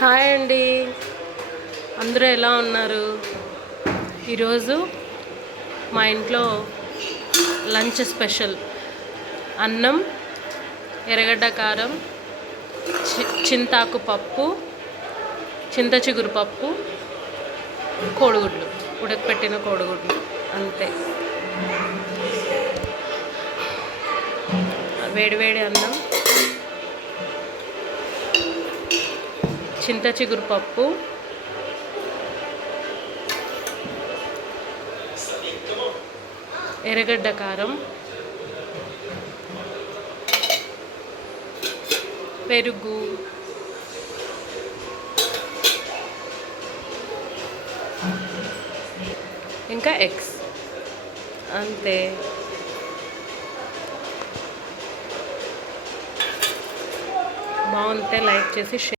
Hi అండి, అందరూ ఎలా ఉన్నారు? ఈరోజు మా ఇంట్లో లంచ్ స్పెషల్ అన్నం, ఎర్రగడ్డ కారం, చింతాకు పప్పు, చింత చిగురు పప్పు, కోడిగుడ్లు, ఉడకపెట్టిన కోడిగుడ్లు అంతే. వేడివేడి అన్నం, చింత చిగురు పప్పు, ఎర్రగడ్డ కారం, పెరుగు, ఇంకా ఎగ్స్ అంతే. బాగుంటే లైక్ చేసి